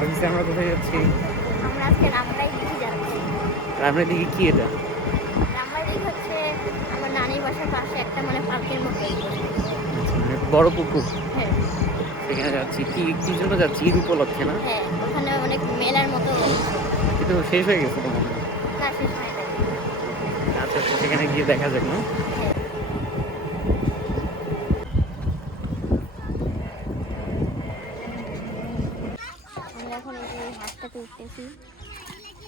বলছি আমরা কোথায় যাচ্ছি? আমরা আজকে রামরাই দিঘি যাচ্ছি। রামরাই দিঘি কি এটা? রামরাই দিঘি হচ্ছে আমার নানির বাসার পাশে একটা মানে পার্কের মতো। মানে বড় পুকুর, হ্যাঁ সেখানে যাচ্ছি। কি কি জন্য যাচ্ছি? ঈদ উপলক্ষে না? হ্যাঁ, ওখানে অনেক মেলার মতো। কিন্তু শেষ হয়ে গেছে তো মনে হয়। না, শেষ হয় নাই। আচ্ছা আচ্ছা, সেখানে গিয়ে দেখা যাক না? হ্যাঁ, আমরা এখন এই যে হাঁসটাতে উঠতেছি।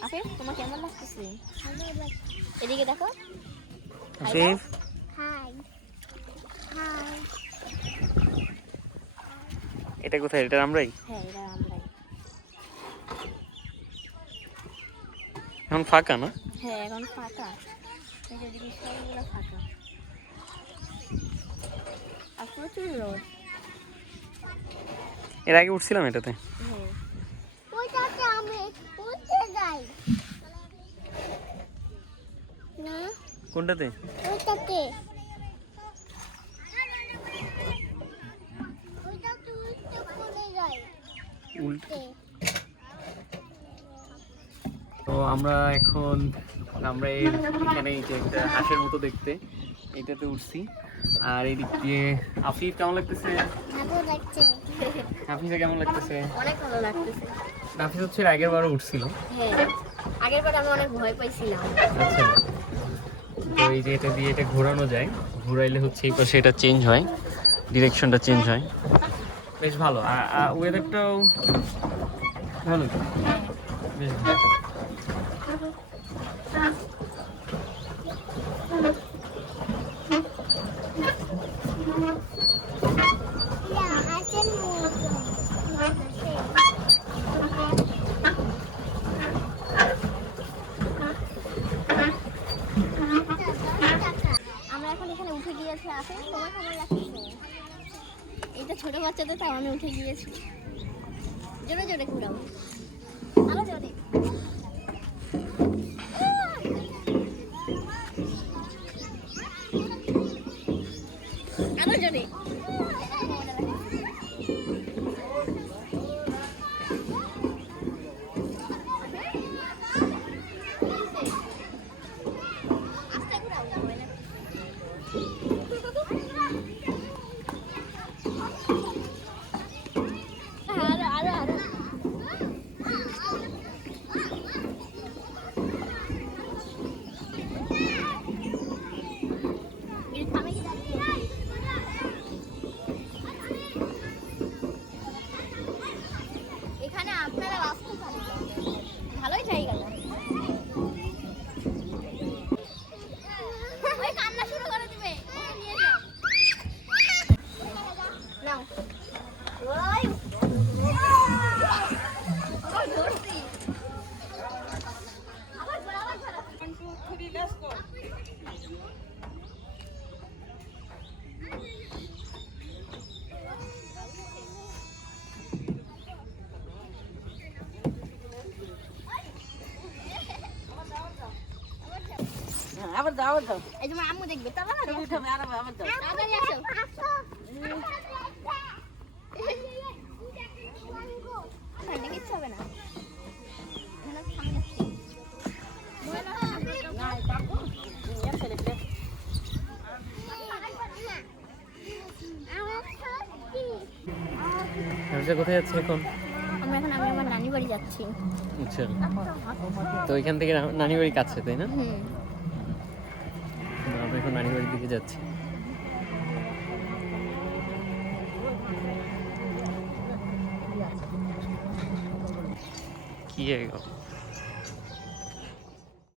আফিফ, তোমার কেমন লাগতেছে? এদিকে দেখো। Asif, high high. এটা কোথায়? এটা রামরাই? হ্যাঁ, এটা রামরাই। এখন ফাঁকা না? হ্যাঁ, এখন ফাঁকা। এই যে এদিকে সবগুলো ফাঁকা। আর প্রচুর রোদ। এর আগে উঠছিলাম এটাতে। হ্যাঁ, ওইটাতে আমি উঠতে যাই না। কোনটাতে? ওইটাতে ওইটাতে উঠতে পড়ে যাই উল্টে। তো আমরা এখন এখানে এই যে একটা হাঁসের মতো দেখতে, এইটাতে উঠছি। আর এদিক দিয়ে আফিফ কেমন লাগতেছে? ভালো লাগছে। আফিফে কেমন লাগতেছে? অনেক ভালো লাগতেছে। আফিফ হচ্ছে আগের বারও উঠছিল। হ্যাঁ, আগের বার আমি অনেক ভয় পাইছিলাম। আচ্ছা, তো এই যে এটা দিয়ে এটা ঘোরানো যায়, ঘোরাইলে হচ্ছে এই পাশে এটা চেঞ্জ হয়, ডিরেকশনটা চেঞ্জ হয়, বেশ ভালো। আর ওয়েদারটাও ভালো, বেশ ভালো। আমরা এখন এখানে উঠে গিয়েছি। আসে তোমার কেমন লাগছে? এটা ছোট বাচ্চাদের, তাও আমি উঠে গিয়েছি। জোরে জোরে ঘুরাও, আরো জোরে। আরো জোরে। আস্তে ঘুরাও না, হয় না। আরো আরো আরো। এটা থামে কি দাঁড়িয়ে? এখানে আপনারা আসতে পারেন, ভালোই জায়গা। ওই কান্না শুরু করে দিবে, ওকে নিয়ে যাও। নাও। ওই আবার ধরছি। আবার ধর, আবার ধর। 1 2 3 লেটস গো। আবার দাও, আবার দাও। এই তোমার আম্মু দেখবে, তাড়াতাড়ি তুমি আসো। উঠবে, আবার দাও। তাড়াতাড়ি আসো। ঠান্ডা কিচ্ছু হবে না। এখানে ঠান্ডা আছে। না, কাকু, ইয়া ছেলেকে। আচ্ছা, কোথায় যাচ্ছি এখন? আমি আমার নানি বাড়ি যাচ্ছি। আচ্ছা, তো এখান থেকে নানি বাড়ি কাছে, তাই না? হুম। আমরা এখন নানি বাড়ির দিকে যাচ্ছি। কি